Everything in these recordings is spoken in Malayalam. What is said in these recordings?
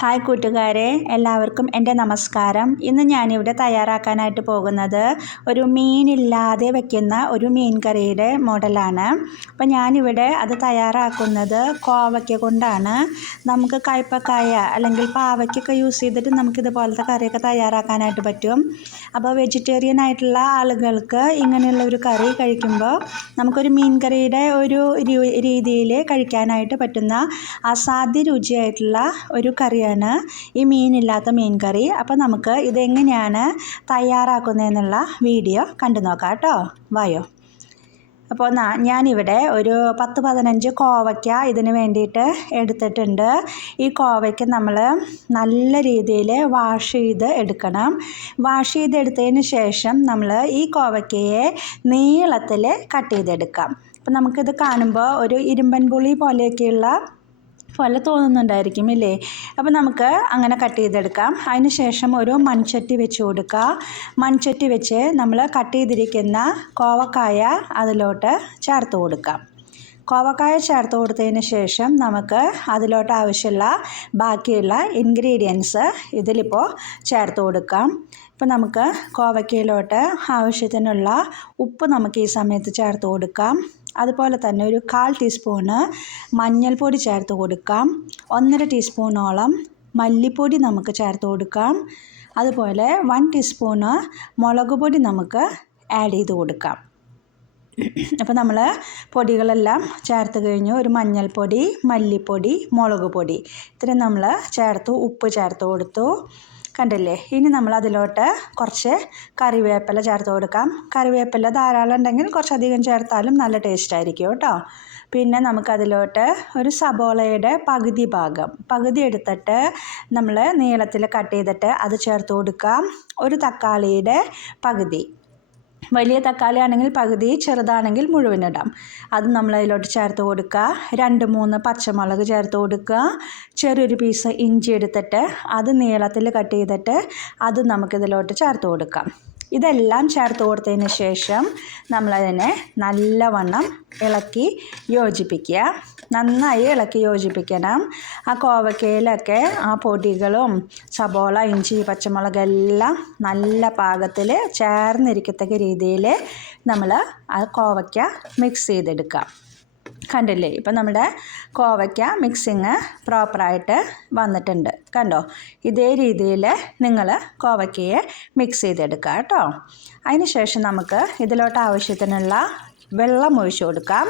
ഹായ് കൂട്ടുകാരെ, എല്ലാവർക്കും എൻ്റെ നമസ്കാരം. ഇന്ന് ഞാനിവിടെ തയ്യാറാക്കാനായിട്ട് പോകുന്നത് ഒരു മീനില്ലാതെ വയ്ക്കുന്ന ഒരു മീൻ കറിയുടെ മോഡലാണ്. അപ്പോൾ ഞാനിവിടെ അത് തയ്യാറാക്കുന്നത് കോവയ്ക്ക കൊണ്ടാണ്. നമുക്ക് കയ്പക്കായ അല്ലെങ്കിൽ പാവയ്ക്കൊക്കെ യൂസ് ചെയ്തിട്ട് നമുക്കിതുപോലത്തെ കറിയൊക്കെ തയ്യാറാക്കാനായിട്ട് പറ്റും. അപ്പോൾ വെജിറ്റേറിയൻ ആയിട്ടുള്ള ആളുകൾക്ക് ഇങ്ങനെയുള്ള ഒരു കറി കഴിക്കുമ്പോൾ നമുക്കൊരു മീൻ കറിയുടെ ഒരു രീതിയിൽ കഴിക്കാനായിട്ട് പറ്റുന്ന അസാധ്യ രുചിയായിട്ടുള്ള ഒരു കറിയാണ് ഈ മീനില്ലാത്ത മീൻ കറി. അപ്പോൾ നമുക്ക് ഇതെങ്ങനെയാണ് തയ്യാറാക്കുന്നതെന്നുള്ള വീഡിയോ കണ്ടു നോക്കാം കേട്ടോ. വായോ. അപ്പോൾ ഞാനിവിടെ ഒരു 10-15 കോവയ്ക്ക ഇതിന് വേണ്ടിയിട്ട് എടുത്തിട്ടുണ്ട്. ഈ കോവയ്ക്ക നമ്മൾ നല്ല രീതിയിൽ വാഷ് ചെയ്ത് എടുക്കണം. വാഷ് ചെയ്തെടുത്തതിന് ശേഷം നമ്മൾ ഈ കോവയ്ക്കയെ നീളത്തിൽ കട്ട് ചെയ്തെടുക്കാം. അപ്പോൾ നമുക്കിത് കാണുമ്പോൾ ഒരു ഇരുമ്പൻ പുളി പോലെ തോന്നുന്നുണ്ടായിരിക്കും ഇല്ലേ? അപ്പോൾ നമുക്ക് അങ്ങനെ കട്ട് ചെയ്തെടുക്കാം. അതിന് ശേഷം ഒരു മൺചട്ടി വെച്ച് കൊടുക്കുക. മൺചട്ടി വെച്ച് നമ്മൾ കട്ട് ചെയ്തിരിക്കുന്ന കോവക്കായ അതിലോട്ട് ചേർത്ത് കൊടുക്കാം. കോവക്കായ ചേർത്ത് കൊടുത്തതിന് ശേഷം നമുക്ക് അതിലോട്ട് ആവശ്യമുള്ള ബാക്കിയുള്ള ഇൻഗ്രീഡിയൻസ് ഇതിലിപ്പോൾ ചേർത്ത് കൊടുക്കാം. ഇപ്പോൾ നമുക്ക് കോവക്കയിലോട്ട് ആവശ്യത്തിനുള്ള ഉപ്പ് നമുക്ക് ഈ സമയത്ത് ചേർത്ത് കൊടുക്കാം. അതുപോലെ തന്നെ ഒരു 1/4 ടീസ്പൂണ് മഞ്ഞൾപ്പൊടി ചേർത്ത് കൊടുക്കാം. 1.5 ടീസ്പൂണോളം മല്ലിപ്പൊടി നമുക്ക് ചേർത്ത് കൊടുക്കാം. അതുപോലെ 1 ടീസ്പൂണ് മുളക് പൊടി നമുക്ക് ആഡ് ചെയ്ത് കൊടുക്കാം. അപ്പോൾ നമ്മൾ പൊടികളെല്ലാം ചേർത്ത് കഴിഞ്ഞു. ഒരു മഞ്ഞൾപ്പൊടി, മല്ലിപ്പൊടി, മുളക് പൊടി ഇത്രയും നമ്മൾ ഉപ്പ് ചേർത്ത് കൊടുത്തു. കണ്ടില്ലേ? ഇനി നമ്മൾ അതിലോട്ട് കുറച്ച് കറിവേപ്പില ചേർത്ത് കൊടുക്കാം. കറിവേപ്പില ധാരാളം ഉണ്ടെങ്കിൽ കുറച്ചധികം ചേർത്താലും നല്ല ടേസ്റ്റ് ആയിരിക്കും കേട്ടോ. പിന്നെ നമുക്കതിലോട്ട് ഒരു സബോളയുടെ പകുതി എടുത്തിട്ട് നമ്മൾ നീളത്തിൽ കട്ട് ചെയ്തിട്ട് അത് ചേർത്ത് കൊടുക്കാം. ഒരു തക്കാളിയുടെ പകുതി, വലിയ തക്കാളി ആണെങ്കിൽ പകുതി, ചെറുതാണെങ്കിൽ മുഴുവനിടാം. അത് നമ്മൾ അതിലോട്ട് ചേർത്ത് കൊടുക്കുക. 2-3 പച്ചമുളക് ചേർത്ത് കൊടുക്കുക. ചെറിയൊരു പീസ് ഇഞ്ചി എടുത്തിട്ട് അത് നീളത്തിൽ കട്ട് ചെയ്തിട്ട് അത് നമുക്കിതിലോട്ട് ചേർത്ത് കൊടുക്കാം. ഇതെല്ലാം ചേർത്ത് കൊടുത്തതിന് ശേഷം നമ്മളതിനെ നല്ലവണ്ണം ഇളക്കി യോജിപ്പിക്കുക. നന്നായി ഇളക്കി യോജിപ്പിക്കണം. ആ കോവക്കയിലൊക്കെ ആ പൊടികളും സബോള, ഇഞ്ചി, പച്ചമുളകെല്ലാം നല്ല പാകത്തിൽ ചേർന്നിരിക്കത്തക്ക രീതിയിൽ നമ്മൾ ആ കോവയ്ക്ക മിക്സ് ചെയ്തെടുക്കാം. കണ്ടില്ലേ? ഇപ്പം നമ്മുടെ കോവയ്ക്ക മിക്സിങ് പ്രോപ്പറായിട്ട് വന്നിട്ടുണ്ട്. കണ്ടോ? ഇതേ രീതിയിൽ നിങ്ങൾ കോവയ്ക്കയെ മിക്സ് ചെയ്തെടുക്കുക കേട്ടോ. അതിന് ശേഷം നമുക്ക് ഇതിലോട്ട് ആവശ്യത്തിനുള്ള വെള്ളം ഒഴിച്ചു കൊടുക്കാം.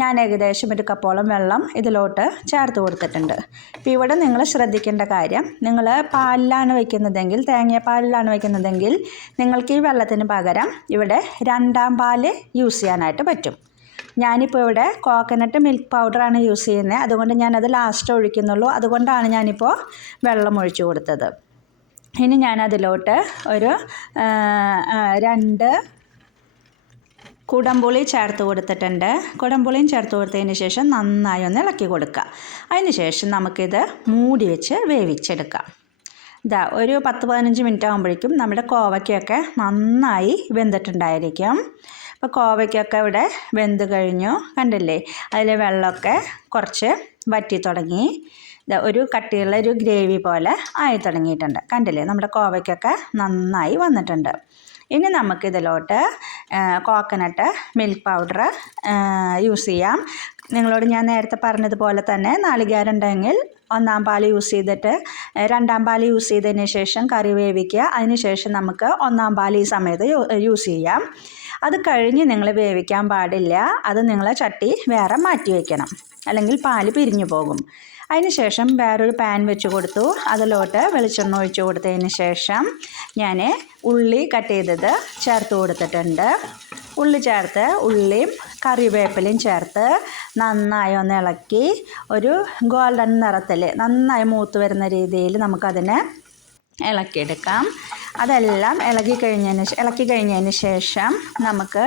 ഞാൻ ഏകദേശം 1 കപ്പോളം വെള്ളം ഇതിലോട്ട് ചേർത്ത് കൊടുത്തിട്ടുണ്ട്. ഇപ്പോൾ ഇവിടെ നിങ്ങൾ ശ്രദ്ധിക്കേണ്ട കാര്യം, നിങ്ങൾ പാലിലാണ് വയ്ക്കുന്നതെങ്കിൽ, തേങ്ങാപ്പാലിലാണ് വയ്ക്കുന്നതെങ്കിൽ നിങ്ങൾക്ക് ഈ വെള്ളത്തിന് പകരം ഇവിടെ 2ാം പാല് യൂസ് ചെയ്യാനായിട്ട് പറ്റും. ഞാനിപ്പോൾ ഇവിടെ കോക്കനട്ട് മിൽക്ക് പൗഡറാണ് യൂസ് ചെയ്യുന്നത്. അതുകൊണ്ട് ഞാനത് ലാസ്റ്റ് ഒഴിക്കുന്നുള്ളൂ. അതുകൊണ്ടാണ് ഞാനിപ്പോൾ വെള്ളം ഒഴിച്ചു കൊടുത്തത്. ഇനി ഞാനതിലോട്ട് ഒരു 2 കുടംപുളി ചേർത്ത് കൊടുത്തിട്ടുണ്ട്. കുടംപുളിയും ചേർത്ത് കൊടുത്തതിന് ശേഷം നന്നായി ഒന്ന് ഇളക്കി കൊടുക്കുക. അതിന് ശേഷം നമുക്കിത് മൂടി വെച്ച് വേവിച്ചെടുക്കാം. ഒരു 10-15 മിനിറ്റ് ആകുമ്പോഴേക്കും നമ്മുടെ കോവയ്ക്കൊക്കെ നന്നായി വെന്തിട്ടുണ്ടായിരിക്കും. അപ്പോൾ കോവയ്ക്കൊക്കെ ഇവിടെ വെന്ത് കഴിഞ്ഞു. കണ്ടില്ലേ? അതിലെ വെള്ളമൊക്കെ കുറച്ച് വറ്റി തുടങ്ങി. ഒരു കട്ടിയുള്ള ഒരു ഗ്രേവി പോലെ ആയി തുടങ്ങിയിട്ടുണ്ട്. കണ്ടില്ലേ? നമ്മുടെ കോവയ്ക്കൊക്കെ നന്നായി വന്നിട്ടുണ്ട്. ഇനി നമുക്കിതിലോട്ട് കോക്കനട്ട് മിൽക്ക് പൗഡർ യൂസ് ചെയ്യാം. നിങ്ങളോട് ഞാൻ നേരത്തെ പറഞ്ഞതുപോലെ തന്നെ നാളികേരമുണ്ടെങ്കിൽ 1ാം പാല് യൂസ് ചെയ്തിട്ട് 2ാം പാല് യൂസ് ചെയ്തതിന് ശേഷം കറി വേവിക്കുക. അതിന് ശേഷം നമുക്ക് 1ാം പാല് ഈ സമയത്ത് യൂസ് ചെയ്യാം. അത് കഴിഞ്ഞ് നിങ്ങൾ വേവിക്കാൻ പാടില്ല. അത് നിങ്ങൾ ചട്ടി വേറെ മാറ്റി വയ്ക്കണം, അല്ലെങ്കിൽ പാല് പിരിഞ്ഞു പോകും. അതിന് ശേഷം വേറൊരു പാൻ വെച്ച് കൊടുത്തു. അതിലോട്ട് വെളിച്ചെണ്ണ ഒഴിച്ച് കൊടുത്തതിന് ശേഷം ഞാൻ ഉള്ളി കട്ട് ചെയ്തത് ചേർത്ത് കൊടുത്തിട്ടുണ്ട്. ഉള്ളി ചേർത്ത് ഉള്ളിയും കറിവേപ്പിലയും ചേർത്ത് നന്നായി ഒന്ന് ഇളക്കി ഒരു ഗോൾഡൻ നിറത്തിൽ നന്നായി മൂത്ത് വരുന്ന രീതിയിൽ നമുക്കതിനെ ഇളക്കിയെടുക്കാം. അതെല്ലാം ഇളക്കി കഴിഞ്ഞതിന് ശേഷം നമുക്ക്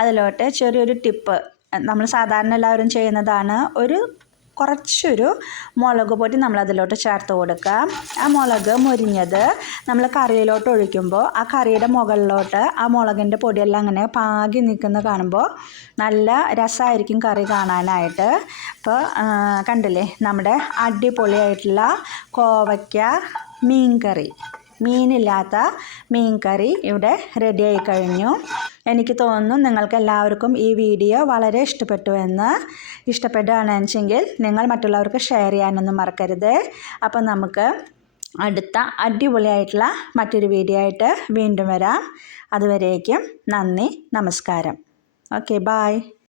അതിലോട്ട് ചെറിയൊരു ടിപ്പ്, നമ്മൾ സാധാരണ എല്ലാവരും ചെയ്യുന്നതാണ്, ഒരു കുറച്ചൊരു മുളക് പൊടി നമ്മളതിലോട്ട് ചേർത്ത് കൊടുക്കുക. ആ മുളക് മുരിഞ്ഞത് നമ്മൾ കറിയിലോട്ട് ഒഴിക്കുമ്പോൾ ആ കറിയുടെ മുകളിലോട്ട് ആ മുളകിൻ്റെ പൊടിയെല്ലാം അങ്ങനെ പാകി നിൽക്കുന്ന കാണുമ്പോൾ നല്ല രസമായിരിക്കും കറി കാണാനായിട്ട്. അപ്പോൾ കണ്ടില്ലേ, നമ്മുടെ അടിപൊളിയായിട്ടുള്ള കോവയ്ക്ക മീൻകറി, മീനില്ലാത്ത മീൻകറി ഇവിടെ റെഡിയായി കഴിഞ്ഞു. എനിക്ക് തോന്നുന്നു നിങ്ങൾക്ക് എല്ലാവർക്കും ഈ വീഡിയോ വളരെ ഇഷ്ടപ്പെടുകയാണെന്ന് വെച്ചെങ്കിൽ നിങ്ങൾ മറ്റുള്ളവർക്ക് ഷെയർ ചെയ്യാനൊന്നും മറക്കരുത്. അപ്പം നമുക്ക് അടുത്ത അടിപൊളിയായിട്ടുള്ള മറ്റൊരു വീഡിയോ ആയിട്ട് വീണ്ടും വരാം. അതുവരേക്കും നന്ദി, നമസ്കാരം. Okay, bye.